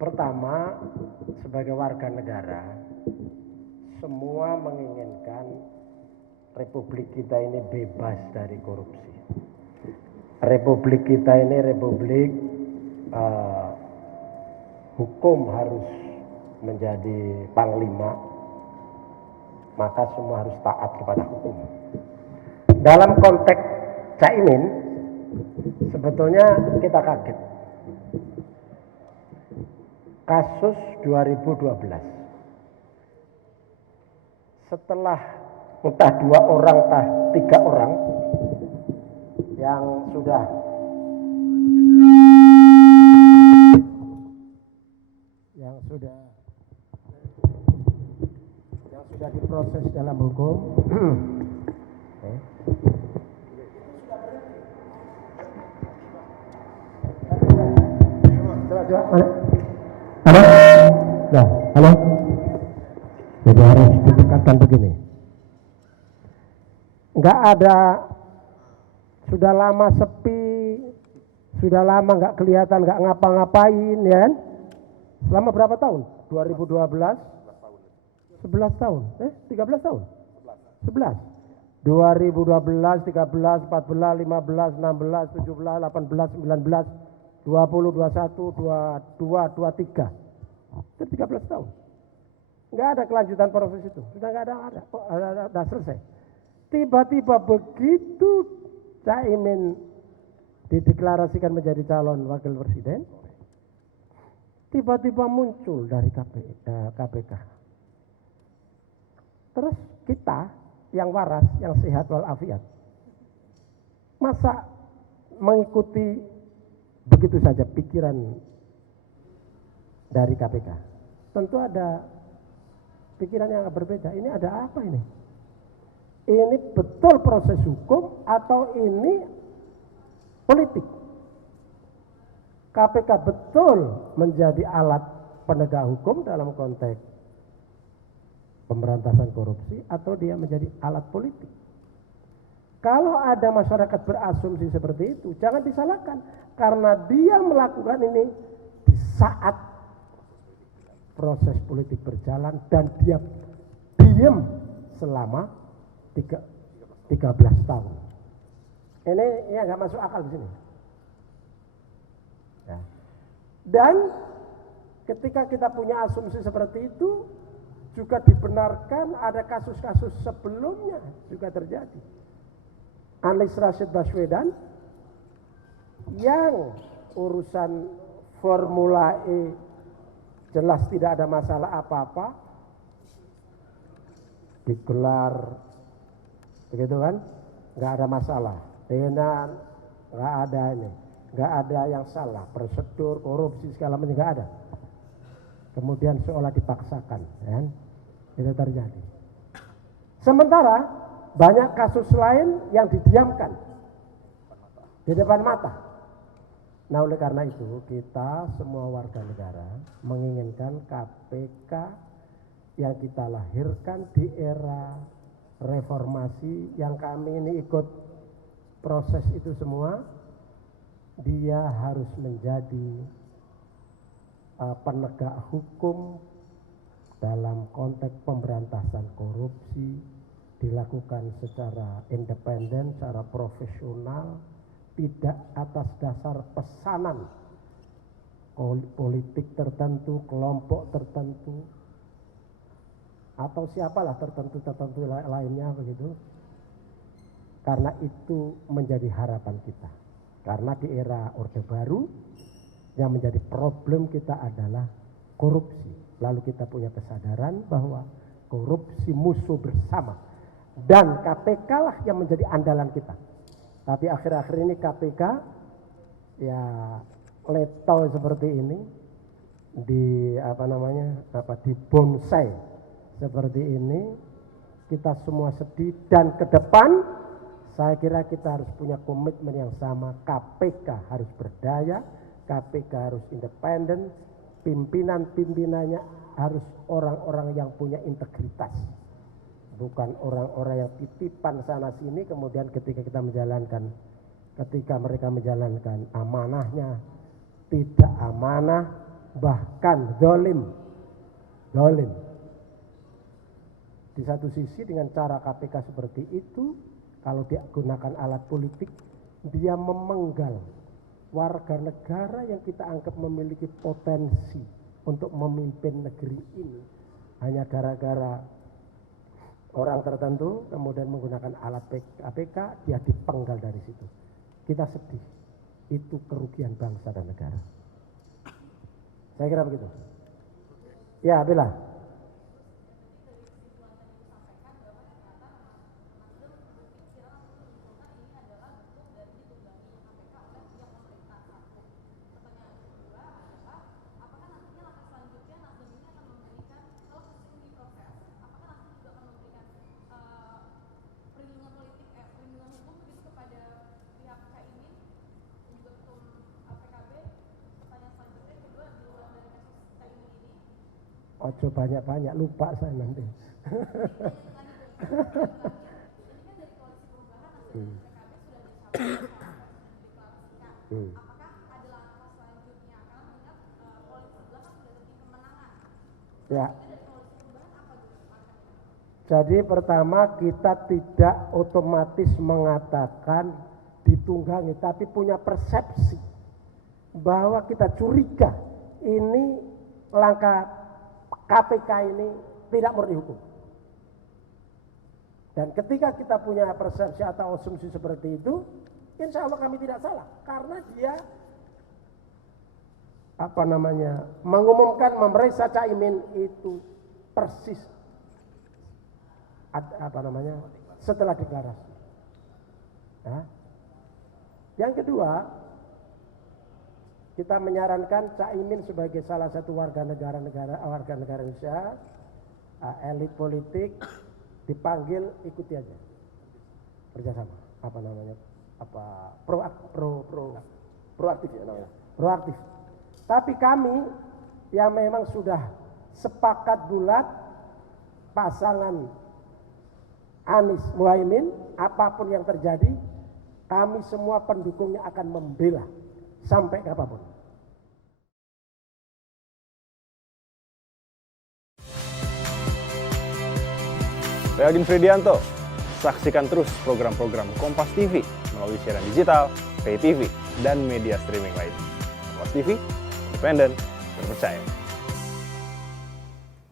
Pertama, sebagai warga negara, semua menginginkan Republik kita ini bebas dari korupsi. Republik kita ini republik hukum harus menjadi panglima, maka semua harus taat kepada hukum. Dalam konteks Caimin, sebetulnya kita kaget. Kasus 2012. Setelah entah 2 orang, entah 3 orang yang sudah diproses dalam hukum. Halo? Nah, halo? Jadi harus didekatkan begini. Enggak ada, sudah lama sepi, sudah lama enggak kelihatan, enggak ngapa-ngapain, ya kan? Selama berapa tahun? 2012? 11 tahun? 13 tahun? 11. 2012, 13, 14, 15, 16, 17, 18, 19, 20, 21, 22, 23. Itu 13 tahun. Enggak ada kelanjutan proses itu. Sudah enggak ada selesai. Tiba-tiba begitu Caimin dideklarasikan menjadi calon wakil presiden, tiba-tiba muncul dari KPK. Terus kita yang waras, yang sehat walafiat, masa mengikuti begitu saja pikiran dari KPK? Tentu ada pikiran yang berbeda. Ini ada apa ini? Ini betul proses hukum atau ini politik? KPK betul menjadi alat penegak hukum dalam konteks pemberantasan korupsi atau dia menjadi alat politik? Kalau ada masyarakat berasumsi seperti itu, jangan disalahkan. Karena dia melakukan ini di saat proses politik berjalan dan dia diam selama 13 tahun. Ini ya nggak masuk akal di sini. Ya. Dan ketika kita punya asumsi seperti itu, juga dibenarkan ada kasus-kasus sebelumnya juga terjadi. Anies Rashid Baswedan yang urusan Formula E jelas tidak ada masalah apa-apa, digelar begitu kan, nggak ada masalah, dengan nggak ada ini, nggak ada yang salah, prosedur korupsi segala macam nggak ada. Kemudian seolah dipaksakan, kan? Itu terjadi. Sementara banyak kasus lain yang didiamkan di depan mata. Nah, oleh karena itu kita semua warga negara menginginkan KPK yang kita lahirkan di era reformasi, yang kami ini ikut proses itu semua, dia harus menjadi penegak hukum dalam konteks pemberantasan korupsi, dilakukan secara independen, secara profesional, tidak atas dasar pesanan politik tertentu, kelompok tertentu, atau siapalah tertentu lainnya begitu. Karena itu menjadi harapan kita. Karena di era Orde Baru yang menjadi problem kita adalah korupsi. Lalu kita punya kesadaran bahwa korupsi musuh bersama. Dan KPK lah yang menjadi andalan kita. Tapi akhir-akhir ini KPK ya letol seperti ini, di bonsai seperti ini, kita semua sedih. Dan ke depan saya kira kita harus punya komitmen yang sama. KPK harus berdaya, KPK harus independen, pimpinan-pimpinannya harus orang-orang yang punya integritas, bukan orang-orang yang titipan sana sini, kemudian ketika mereka menjalankan amanahnya tidak amanah, bahkan zalim. Di satu sisi dengan cara KPK seperti itu, kalau dia gunakan alat politik, dia memenggal warga negara yang kita anggap memiliki potensi untuk memimpin negeri ini hanya gara-gara orang tertentu kemudian menggunakan alat KPK, dia dipenggal dari situ. Kita sedih. Itu kerugian bangsa dan negara. Saya kira begitu. Ya, Bella. Ojo banyak-banyak, lupa saya nanti. Ya. Jadi pertama kita tidak otomatis mengatakan ditunggangi, tapi punya persepsi bahwa kita curiga ini langkah KPK ini tidak murni hukum. Dan ketika kita punya persepsi atau asumsi seperti itu, insya Allah kami tidak salah. Karena dia mengumumkan memeriksa Caimin itu persis setelah deklarasi. Nah, yang kedua, kita menyarankan Caimin sebagai salah satu warga negara Indonesia, elit politik dipanggil, ikuti aja, kerjasama, proaktif ya namanya, proaktif. Tapi kami yang memang sudah sepakat bulat pasangan Anies Muhaimin, apapun yang terjadi, kami semua pendukungnya akan membela sampai kapanpun. Saya Agin Fridianto. Saksikan terus program-program Kompas TV melalui siaran digital, pay TV, dan media streaming lain. Kompas TV, independen, terpercaya.